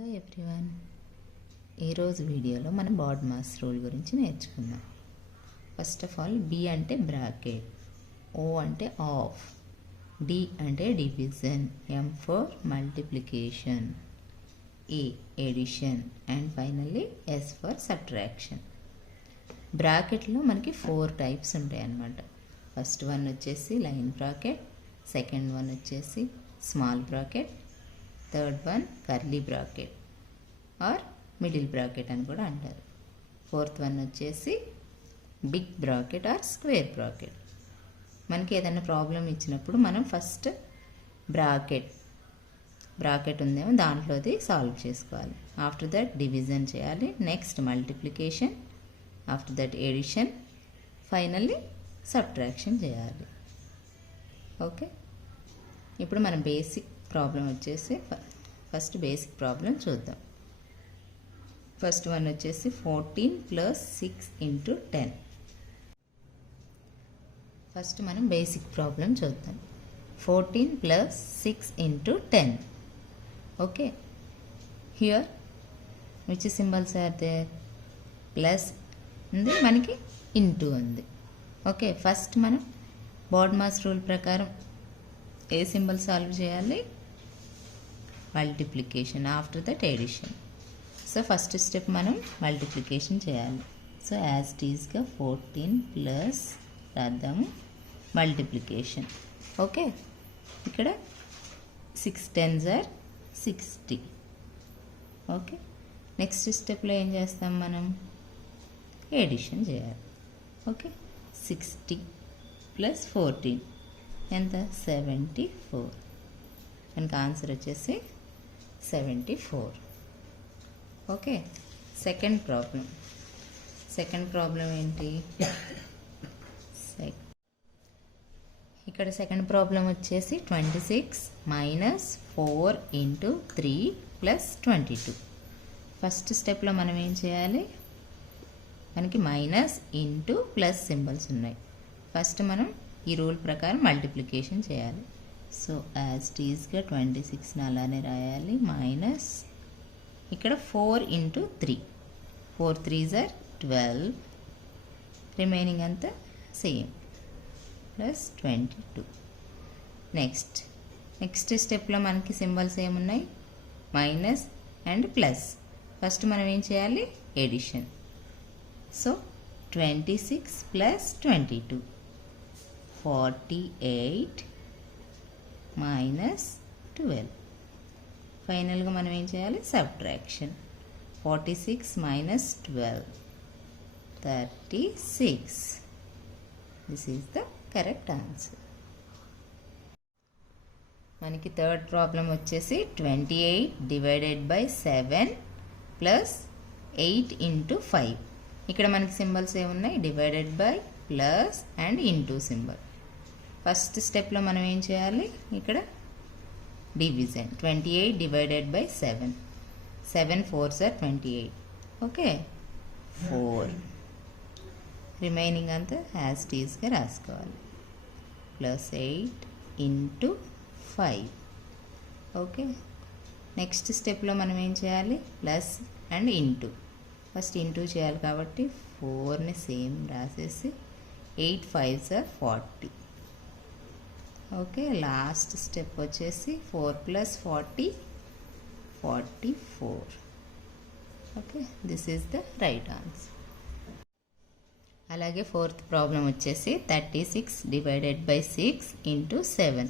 Hello everyone, ఈరోజు వీడియోలో మనం BODMAS రూల్ గురించి నేర్చుకుందాం. ఫస్ట్ ఆఫ్ ఆల్ బి అంటే బ్రాకెట్, ఓ అంటే ఆఫ్, డి అంటే division, M for multiplication, A addition and finally S for subtraction. బ్రాకెట్లో మనకి 4 టైప్స్ ఉంటాయి అన్నమాట. ఫస్ట్ వన్ వచ్చేసి లైన్ బ్రాకెట్, సెకండ్ వన్ వచ్చేసి small bracket, third one curly bracket or middle bracket అని కూడా అంటారు. ఫోర్త్ వన్ వచ్చేసి big bracket or square bracket. మనకి ఏదైనా ప్రాబ్లం ఇచ్చినప్పుడు మనం ఫస్ట్ బ్రాకెట్ ఉందేమో దాంట్లోది సాల్వ్ చేసుకోవాలి. ఆఫ్టర్ దట్ డివిజన్ చేయాలి, next multiplication, after that addition, finally subtraction చేయాలి. ఓకే, ఇప్పుడు మనం బేసిక్ ప్రాబ్లం వచ్చేసి ఫస్ట్ బేసిక్ ప్రాబ్లం చూద్దాం. ఫస్ట్ వన్ వచ్చేసి 14 + 6 × 10. ఫస్ట్ మనం బేసిక్ ప్రాబ్లం చూద్దాం. 14 + 6 × 10. Okay, here which symbols are there? Plus ఉంది, మనకి ఇంటూ ఉంది. ఓకే, ఫస్ట్ మనం BODMAS రూల్ ప్రకారం ఏ సింబల్ సాల్వ్ చేయాలి? Multiplication, after that addition. So first step మనం మల్టిప్లికేషన్ చేయాలి. సో యాజ్ ఇట్ ఈస్గా 14 ప్లస్ రాద్దాము మల్టిప్లికేషన్. ఓకే, ఇక్కడ 6 10s are 60. ఓకే, నెక్స్ట్ స్టెప్లో ఏం చేస్తాం మనం? ఎడిషన్ చేయాలి. ఓకే, 60 + 14 ఎంత? 74. మనకి ఆన్సర్ వచ్చేసి 74. ఓకే, సెకండ్ ప్రాబ్లం ఏంటి? ఇక్కడ సెకండ్ ప్రాబ్లం వచ్చేసి 26 - 4 × 3 + 22. ఫస్ట్ స్టెప్లో మనం ఏం చేయాలి? మనకి మైనస్ ఇంటూ ప్లస్ సింబల్స్ ఉన్నాయి. ఫస్ట్ మనం ఈ రూల్ ప్రకారం మల్టిప్లికేషన్ చేయాలి. సో యాజ్ ఇట్ ఈస్గా 26ని అలానే రాయాలి, మైనస్ ఇక్కడ 4 × 3, 4 3s are 12, రిమైనింగ్ అంతా సేమ్, ప్లస్ 22. నెక్స్ట్ స్టెప్లో మనకి సింబల్స్ ఏమున్నాయి? Minus and plus. ఫస్ట్ మనం ఏం చేయాలి? ఎడిషన్. సో 26 + 22 48 - 12. ఫైనల్గా మనం ఏం చేయాలి? Subtraction. 46 - 12 36. This is the correct answer. మనకి థర్డ్ ప్రాబ్లం వచ్చేసి 28 / 7 + 8 × 5. ఇక్కడ మనకి సింబల్స్ ఏమున్నాయి? Divided by, plus and into symbol. First స్టెప్లో మనం ఏం చేయాలి? ఇక్కడ division. 28 / 7, 7 4s are 28. Okay, 4, remaining అంతా యాజ్ ఇట్ ఈస్గా రాసుకోవాలి. ప్లస్ 8 × 5. ఓకే, నెక్స్ట్ స్టెప్లో మనం ఏం చేయాలి? Plus and into. First into చేయాలి కాబట్టి 4ని సేమ్ రాసేసి 8 5s are 40. Okay, last step వచ్చేసి 4 + 40 44. Okay, this is the right answer. అలాగే ఫోర్త్ ప్రాబ్లం వచ్చేసి 36 / 6 × 7.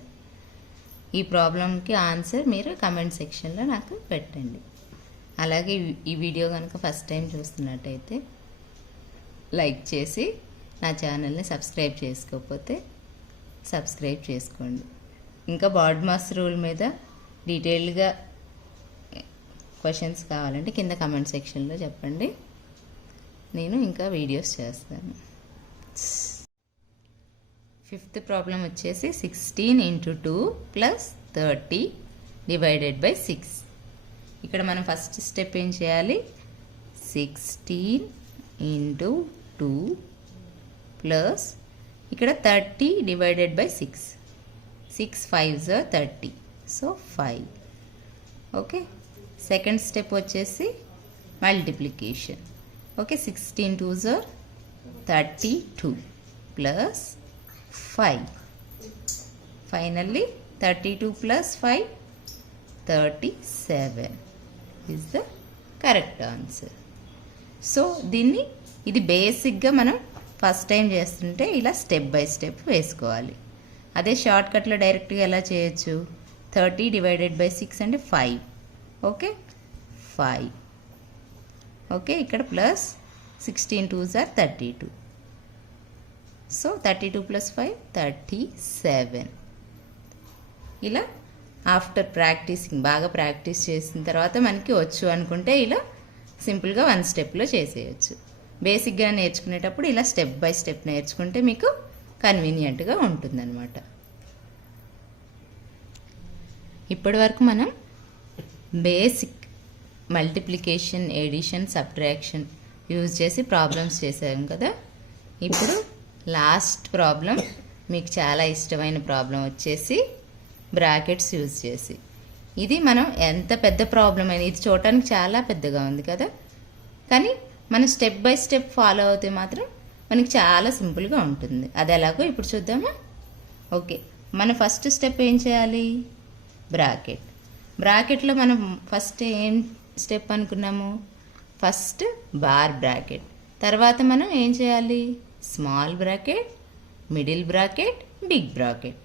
ఈ ప్రాబ్లంకి ఆన్సర్ మీరు కమెంట్ సెక్షన్లో నాకు పెట్టండి. అలాగే ఈ వీడియో కనుక ఫస్ట్ టైం చూస్తున్నట్టయితే లైక్ చేసి నా ఛానల్ని సబ్స్క్రైబ్ చేసుకోకపోతే సబ్స్క్రైబ్ చేసుకోండి. ఇంకా BODMAS రూల్ మీద డీటెయిల్డ్గా క్వశ్చన్స్ కావాలంటే కింద కమెంట్ సెక్షన్లో చెప్పండి, నేను ఇంకా వీడియోస్ చేస్తాను. ఫిఫ్త్ ప్రాబ్లం వచ్చేసి 16 × 2 + 30 / 6. ఇక్కడ మనం ఫస్ట్ స్టెప్ ఏం చేయాలి? 16 × 2 ప్లస్ ఇక్కడ 30 / 6, 6 5s are 30, so 5. Okay, second step వచ్చేసి multiplication. Okay, 16 2s are 32 plus 5. Finally 32 plus 5 37 is the correct answer. So దీన్ని ఇది బేసిక్గా మనం ఫస్ట్ టైం చేస్తుంటే ఇలా స్టెప్ బై స్టెప్ వేసుకోవాలి. అదే షార్ట్కట్లో డైరెక్ట్గా ఎలా చేయొచ్చు, 30 డివైడెడ్ బై 6 అంటే 5. ఓకే 5. ఓకే, ఇక్కడ plus 16 2s are 32. So 32 plus 5 37. ఇలా ఆఫ్టర్ ప్రాక్టీసింగ్ బాగా ప్రాక్టీస్ చేసిన తర్వాత మనకి వచ్చు అనుకుంటే ఇలా సింపుల్గా వన్ స్టెప్లో చేసేయచ్చు. బేసిక్గా నేర్చుకునేటప్పుడు ఇలా స్టెప్ బై స్టెప్ నేర్చుకుంటే మీకు కన్వీనియంట్గా ఉంటుందన్నమాట. ఇప్పటి వరకు మనం basic multiplication, addition, subtraction use చేసి ప్రాబ్లమ్స్ చేసాం కదా. ఇప్పుడు లాస్ట్ ప్రాబ్లం, మీకు చాలా ఇష్టమైన ప్రాబ్లం వచ్చేసి బ్రాకెట్స్ యూజ్ చేసి. ఇది మనం ఎంత పెద్ద ప్రాబ్లం అయినా, ఇది చూడటానికి చాలా పెద్దగా ఉంది కదా, కానీ మనం స్టెప్ బై స్టెప్ ఫాలో అవుతే మాత్రం మనకి చాలా సింపుల్గా ఉంటుంది. అది ఎలాగో ఇప్పుడు చూద్దామా. ఓకే, మన ఫస్ట్ స్టెప్ ఏం చేయాలి, బ్రాకెట్. బ్రాకెట్లో మనం ఫస్ట్ ఏం స్టెప్ అనుకున్నాము, ఫస్ట్ బార్ బ్రాకెట్. తర్వాత మనం ఏం చేయాలి, small bracket, middle bracket, big bracket.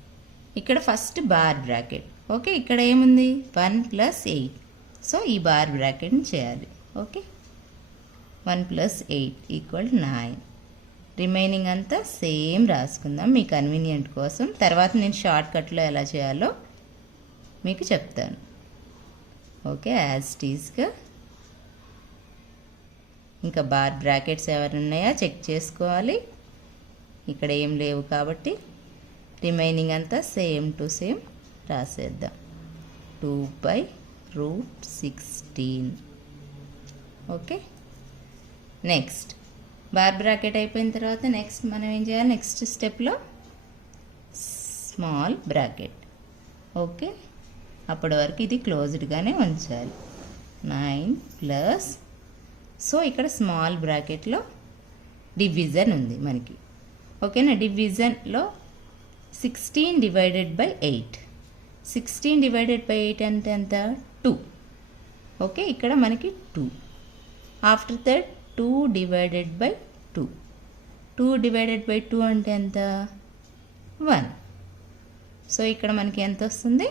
ఇక్కడ ఫస్ట్ బార్ బ్రాకెట్. ఓకే, ఇక్కడ ఏముంది 1 ప్లస్ 8. సో ఈ బార్ బ్రాకెట్ని చేయాలి. Okay, 1 plus 8 equal 9. రిమైనింగ్ అంతా సేమ్ రాసుకుందాం మీ కన్వీనియంట్ కోసం. తర్వాత నేను షార్ట్ కట్లో ఎలా చేయాలో మీకు చెప్తాను. ఓకే, యాజ్ టీజ్గా ఇంకా బార్ బ్రాకెట్స్ ఎవరు ఉన్నాయా చెక్ చేసుకోవాలి. ఇక్కడ ఏం లేవు కాబట్టి రిమైనింగ్ అంతా సేమ్ టు సేమ్ రాసేద్దాం. 2/√16. ఓకే, నెక్స్ట్ బార్ బ్రాకెట్ అయిపోయిన తర్వాత నెక్స్ట్ మనం ఏం చేయాలి, నెక్స్ట్ స్టెప్లో స్మాల్ బ్రాకెట్. ఓకే, అప్పటి వరకు ఇది క్లోజ్డ్గానే ఉంచాలి. 9 ప్లస్, సో ఇక్కడ స్మాల్ బ్రాకెట్లో డివిజన్ ఉంది మనకి. ఓకేనా, డివిజన్లో 16 డివైడెడ్ బై 8. 16 డివైడెడ్ బై 8 అంటే ఎంత, 2. ఓకే, ఇక్కడ మనకి 2. After that 2 divided by 2. 2 divided by 2 అంటే ఎంత, 1. సో ఇక్కడ మనకి ఎంత వస్తుంది,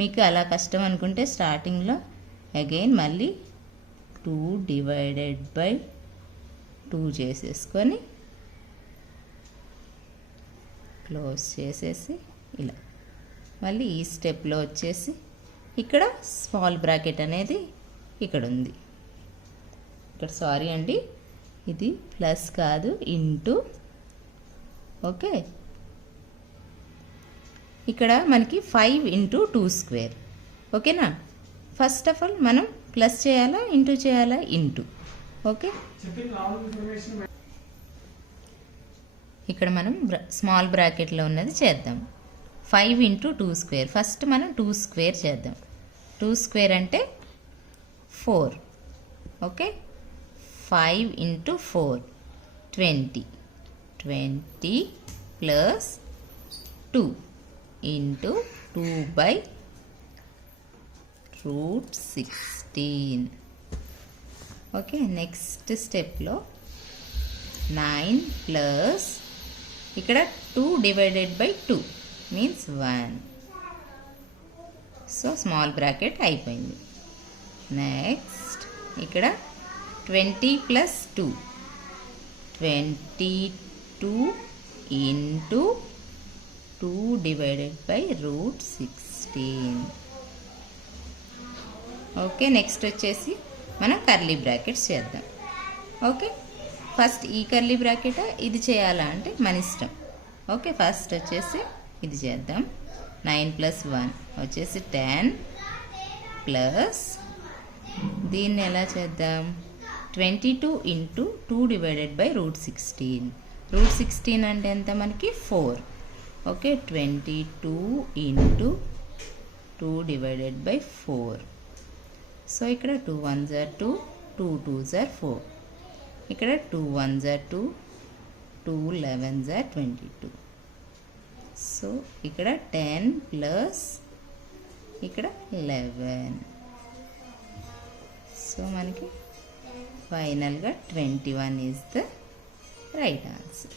మీకు అలా కష్టం అనుకుంటే స్టార్టింగ్లో అగైన్ మళ్ళీ 2 డివైడెడ్ బై 2 చేసేసుకొని క్లోజ్ చేసేసి ఇలా మళ్ళీ ఈ స్టెప్లో వచ్చేసి ఇక్కడ స్మాల్ బ్రాకెట్ అనేది ఇక్కడ ఉంది. ఇక్కడ సారీ అండి, ఇది ప్లస్ కాదు, ఇంటూ. ఓకే, ఇక్కడ మనకి 5 ఇంటూ 2 స్క్వేర్. ఓకేనా, ఫస్ట్ ఆఫ్ ఆల్ మనం ప్లస్ చేయాలా ఇంటూ చేయాలా, ఇంటూ. ఓకే, ఇక్కడ మనం స్మాల్ బ్రాకెట్లో ఉన్నది చేద్దాం. 5 ఇంటూ 2 స్క్వేర్. ఫస్ట్ మనం 2 స్క్వేర్ చేద్దాం. 2 స్క్వేర్ అంటే 4. Okay, 5 into 4 20. 20 plus 2 into 2/√16. Okay, next స్టెప్లో 9 ప్లస్ ఇక్కడ 2 divided by 2 means 1. So small bracket అయిపోయింది. నెక్స్ట్ ఇక్కడ 20 plus 2, 22 into 2 divided by √16. Okay, next వచ్చేసి మనం కర్లీ బ్రాకెట్స్ చేద్దాం. ఓకే, ఫస్ట్ ఈ కర్లీ బ్రాకెట్ ఇది చేయాలా అంటే మన ఇష్టం. ఓకే, ఫస్ట్ వచ్చేసి ఇది చేద్దాం. 9 ప్లస్ 1 వచ్చేసి 10 ప్లస్ దీన్ని ఎలా చేద్దాం, 22 ఇంటూ 2 డివైడెడ్ బై √16. √16 అంటే ఎంత మనకి 4. Okay, 22 into 2 divided by 4. So ఇక్కడ 2 1s are 2, 2 2s are 4. ఇక్కడ 2 1s are 2, 2 11s are 22. So ఇక్కడ 10 ప్లస్ ఇక్కడ 11. సో మనకి ఫైనల్గా 21 ఈజ్ ద రైట్ ఆన్సర్.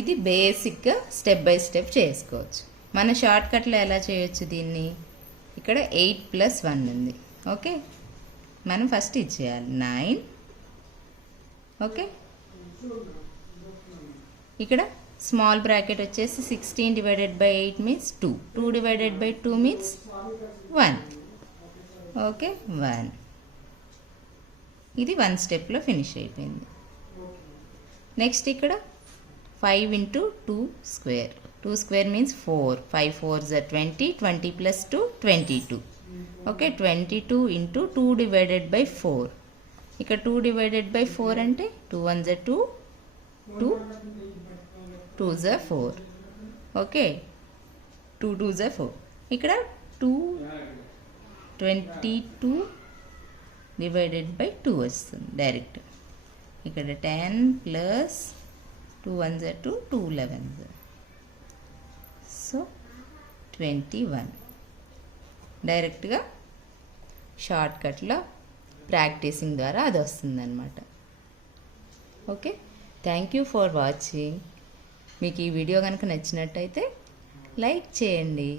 ఇది బేసిక్గా స్టెప్ బై స్టెప్ చేసుకోవచ్చు. మన షార్ట్ కట్లో ఎలా చేయొచ్చు దీన్ని? ఇక్కడ 8 ప్లస్ 1 ఉంది. ఓకే, మనం ఫస్ట్ ఇచ్చేయాలి 9. ఓకే, ఇక్కడ స్మాల్ బ్రాకెట్ వచ్చేసి 16 divided by 8 means 2. 2 divided by 2 means 1. Okay, 1. ఇది 1 స్టెప్లో ఫినిష్ అయిపోయింది. నెక్స్ట్ ఇక్కడ 5 into 2 square. 2 square means 4. 5 4s are 20. 20 plus 2 22. Okay, 22 into 2 divided by 4. ఇక్కడ 2 డివైడెడ్ బై 4 అంటే 2 1s are 2, 2 2s are 4. Okay, 2 2s are 4. ఇక్కడ 22 divided by 2 వస్తుంది direct. ఇక్కడ 10 plus 2 1s are 2, 2 11s. So 21 డైరెక్ట్గా షార్ట్ కట్లో practising ద్వారా అది వస్తుందన్నమాట. Okay, thank you for watching. మీకు ఈ వీడియో కనుక నచ్చినట్టయితే లైక్ చేయండి.